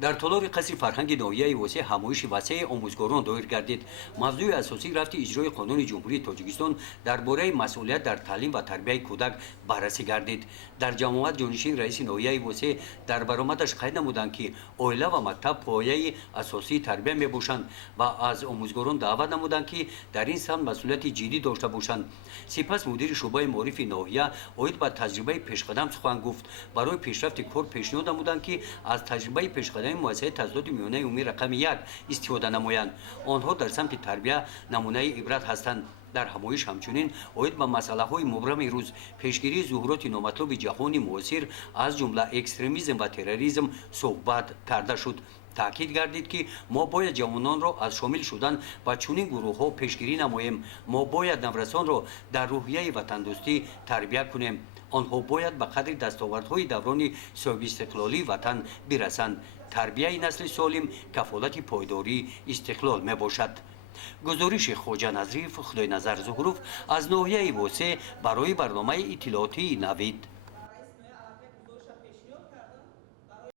در طلوع قصر فرهنگ ناحیه واسه همایش وسیع آموزگاران دایر گردید. موضوع اساسی رفت اجرای قانون جمهوری تاجیکستان درباره مسئولیت در تعلیم و تربیت کودک بررسی گردید. در جماعت جانشین رئیس ناحیه واسه در برآمدش قید نمودند که اویلا و مکتب پایه اساسی تربیت میباشند و از آموزگاران دعوت نمودند که در این سمت مسئولیت جدی داشته باشند. سپس مدیر شعبه معارف ناحیه اوید با تجربه پیشقدم سخن گفت. برای پیشرفت کار پیشنهاد نمودند که از تجربه پیشقدم مؤسسه تزدید میانه عمومی رقم 1 استفاده نمایند. آنها در سمت تربیت نمونه عبرت هستند. در همایش همچنین اوید با مسئله های مبرم روز پیشگیری ظهورات نامطلوب جهانی معاصر از جمله اکستریمیسم و تروریسم صحبت کرده شد. تاکید گردید که ما باید جوانان را از شامل شدن با چنین گروه ها پیشگیری نماییم. ما باید نورسان را در روحیه وطن دوستی تربیت کنیم. آنها باید به قدر دستاوردهای دوران صاحب استقلالی وطن برسند. تربیت نسل سالم کفالت پایداری استقلال می باشد. گزارش خواجه نظریف خدای نظر ظهروف از ناحیه واسه برای برنامه اطلاعاتی نوید.